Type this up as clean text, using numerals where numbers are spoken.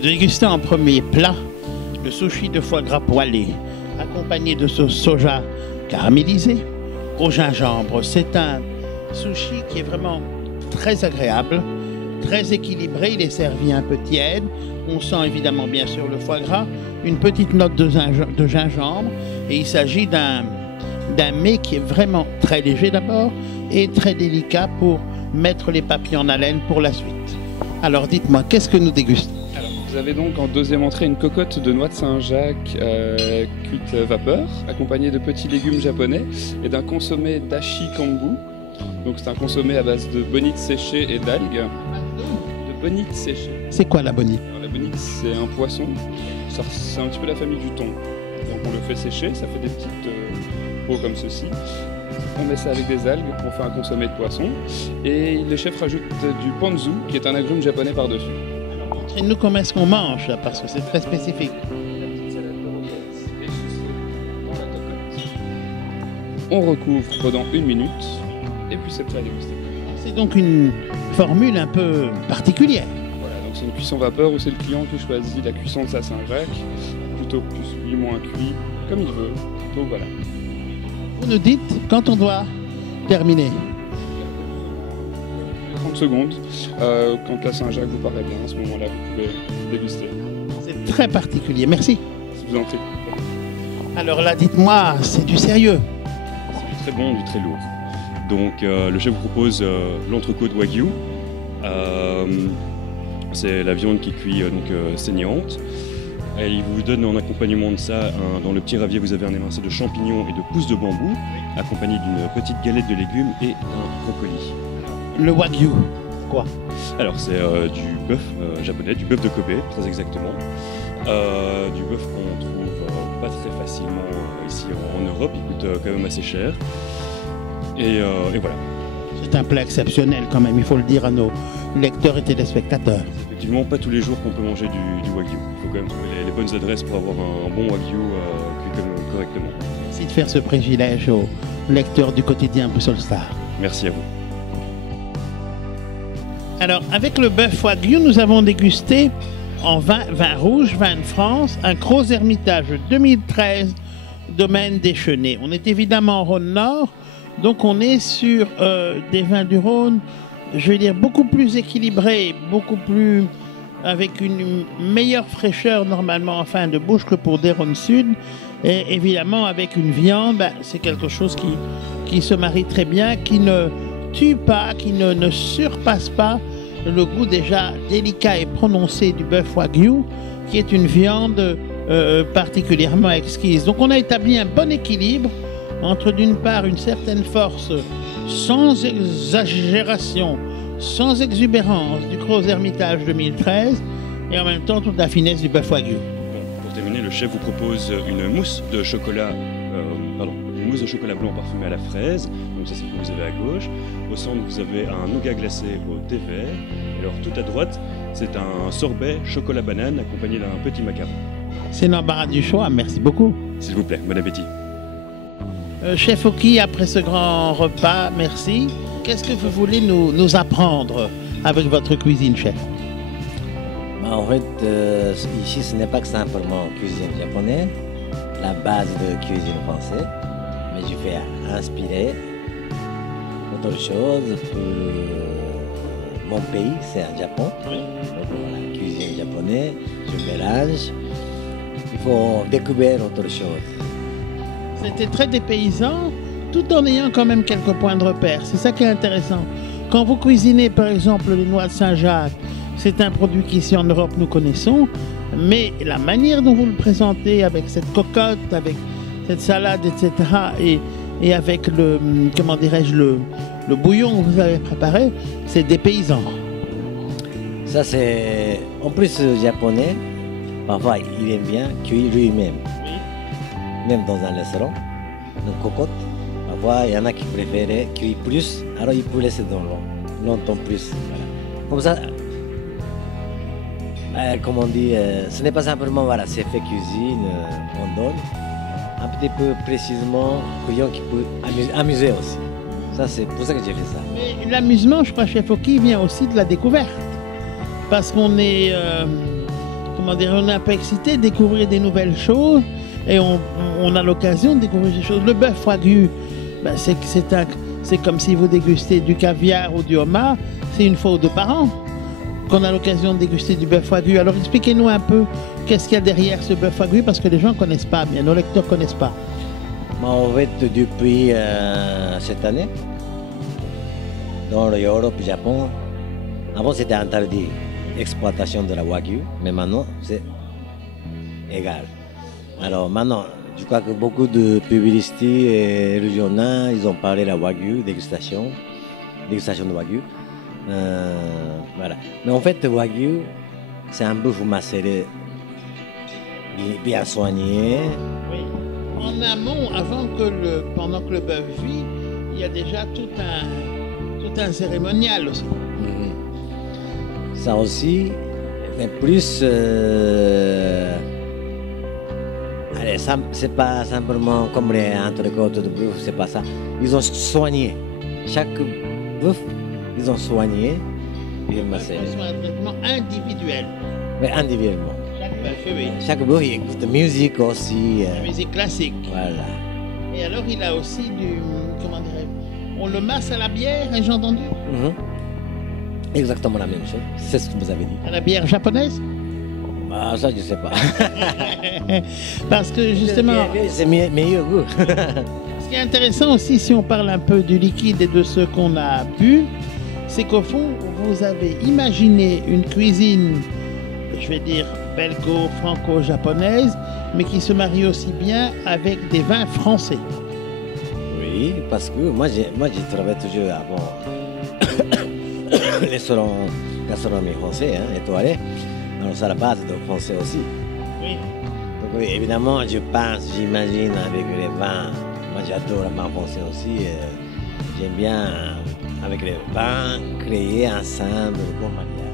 Déguster en premier plat le sushi de foie gras poêlé, accompagné de sauce soja caramélisée au gingembre. C'est un sushi qui est vraiment très agréable, très équilibré. Il est servi un peu tiède. On sent évidemment bien sûr le foie gras, une petite note de gingembre. Et il s'agit d'un mets qui est vraiment très léger d'abord et très délicat pour mettre les papillons en haleine pour la suite. Alors dites-moi, qu'est-ce que nous dégustons? Vous avez donc en deuxième entrée une cocotte de noix de Saint-Jacques cuite vapeur, accompagnée de petits légumes japonais et d'un consommé dashi kombu. Donc c'est un consommé à base de bonites séchées et d'algues. De bonites séchées. C'est quoi la bonite? Alors, la bonite, c'est un poisson. C'est un petit peu la famille du thon. Donc on le fait sécher, ça fait des petites peaux comme ceci. On met ça avec des algues pour faire un consommé de poisson. Et les chefs rajoutent du ponzu, qui est un agrume japonais par-dessus. Montrez-nous comment est-ce qu'on mange, là, parce que c'est très spécifique. On recouvre pendant 1 minute, et puis c'est prêt à déguster. C'est donc une formule un peu particulière. Voilà, donc c'est une cuisson vapeur où c'est le client qui choisit la cuisson de sa Saint-Jacques, plutôt plus cuit, moins cuit, comme il veut. Donc voilà. Vous nous dites quand on doit terminer. 30 secondes. Quand la Saint-Jacques vous paraît bien, à ce moment-là, vous pouvez déguster. C'est très particulier, merci. Je vous en prie. Alors là, dites-moi, c'est du sérieux. C'est du très bon, du très lourd. Donc le chef vous propose l'entrecôte wagyu. C'est la viande qui cuit saignante. Et il vous donne en accompagnement de ça, dans le petit ravier, vous avez un émincé de champignons et de pousses de bambou, accompagné d'une petite galette de légumes et un brocoli. Le wagyu, quoi? Alors c'est du bœuf japonais, du bœuf de Kobe, très exactement. Du bœuf qu'on trouve pas très facilement ici en Europe, il coûte quand même assez cher. Et voilà. C'est un plat exceptionnel quand même, il faut le dire à nos lecteurs et téléspectateurs. C'est effectivement pas tous les jours qu'on peut manger du wagyu. Il faut quand même trouver les bonnes adresses pour avoir un bon wagyu cuit correctement. Merci de faire ce privilège aux lecteurs du quotidien Boussole Star. Merci à vous. Alors, avec le bœuf wagyu, nous avons dégusté en vin rouge, vin de France, un Gros Hermitage 2013, domaine des Chenets. On est évidemment en Rhône-Nord, donc on est sur des vins du Rhône, je vais dire, beaucoup plus équilibrés, beaucoup plus avec une meilleure fraîcheur normalement en fin de bouche que pour des Rhônes Sud. Et évidemment, avec une viande, c'est quelque chose qui se marie très bien, qui ne tue pas, qui ne surpasse pas le goût déjà délicat et prononcé du bœuf wagyu, qui est une viande particulièrement exquise. Donc on a établi un bon équilibre entre d'une part une certaine force sans exagération, sans exubérance du Gros Hermitage 2013 et en même temps toute la finesse du bœuf wagyu. Bon, pour terminer, le chef vous propose une mousse de chocolat blanc parfumé à la fraise, donc c'est ce que vous avez à gauche. Au centre, vous avez un nougat glacé au thé vert. Et alors tout à droite, c'est un sorbet chocolat banane accompagné d'un petit macaron. C'est l'embarras du choix, merci beaucoup. S'il vous plaît, bon appétit. Chef Oki, après ce grand repas, merci. Qu'est-ce que vous voulez nous apprendre avec votre cuisine, chef? En fait, ici, ce n'est pas que simplement cuisine japonaise, la base de cuisine française, mais je fais inspirer autre chose pour mon pays, c'est un Japon. Oui. Donc voilà, cuisine japonaise, je mélange. Il faut découvrir autre chose. C'était très dépaysant, tout en ayant quand même quelques points de repère. C'est ça qui est intéressant. Quand vous cuisinez, par exemple, les noix de Saint-Jacques, c'est un produit qu'ici en Europe nous connaissons, mais la manière dont vous le présentez, avec cette cocotte, avec cette salade, etc., et avec le, comment dirais-je, le bouillon que vous avez préparé, c'est dépaysant. Ça, c'est en plus japonais. Parfois, il aime bien cuire lui-même. Même dans un restaurant, une cocotte. Parfois, il y en a qui préfèrent cuire plus, alors il peut laisser dans l'eau. longtemps plus. Voilà. Comme ça, comme on dit, ce n'est pas simplement voilà, c'est fait cuisine, on donne. Un petit peu précisément, client qui peut amuser aussi. Ça, c'est pour ça que j'ai fait ça. Mais l'amusement, je crois, chef Oki, vient aussi de la découverte. Parce qu'on est, comment dire, on est un peu excité de découvrir des nouvelles choses et on a l'occasion de découvrir des choses. Le bœuf wagyu, ben, c'est comme si vous dégustez du caviar ou du homard, c'est une fois ou deux par an qu'on a l'occasion de déguster du bœuf wagyu. Alors expliquez-nous un peu qu'est-ce qu'il y a derrière ce bœuf wagyu, parce que les gens ne connaissent pas bien, nos lecteurs ne connaissent pas. En fait, depuis cette année, dans l'Europe, le Japon, avant c'était interdit l'exploitation de la wagyu, mais maintenant c'est égal. Alors maintenant, je crois que beaucoup de publicités et régionales, ils ont parlé de la wagyu, dégustation de wagyu. Voilà. Mais en fait, le wagyu, c'est un bœuf macéré, bien soigné. Oui. En amont, pendant que le bœuf vit, il y a déjà tout un cérémonial aussi. Ça aussi, mais plus, allez, ça, c'est pas simplement comme les entrecôtes de bœuf, c'est pas ça. Ils ont soigné. Chaque bœuf, ils ont soigné et macéré. Ils ont un traitement individuel. Mais individuellement. Chaque bœuf, oui. Chaque bœuf, il écoute de musique aussi. La musique classique. Voilà. Et alors, il a aussi comment dirais-je, on le masse à la bière, j'ai entendu. Exactement la même chose. C'est ce que vous avez dit. À la bière japonaise. Ah, ça, je sais pas. Parce que justement, c'est meilleur goût. ce qui est intéressant aussi, si on parle un peu du liquide et de ce qu'on a bu, c'est qu'au fond, vous avez imaginé une cuisine, je vais dire, belgo-franco-japonaise, mais qui se marie aussi bien avec des vins français. Oui, parce que moi, j'ai travaillé toujours avant les salons gastronomie français, étoilés. Alors, c'est à la base de français aussi. Oui. Donc, oui, évidemment, je pense, j'imagine, avec les vins. Moi, j'adore le vin français aussi. J'aime bien, avec les vins, créer ensemble le bon mariage.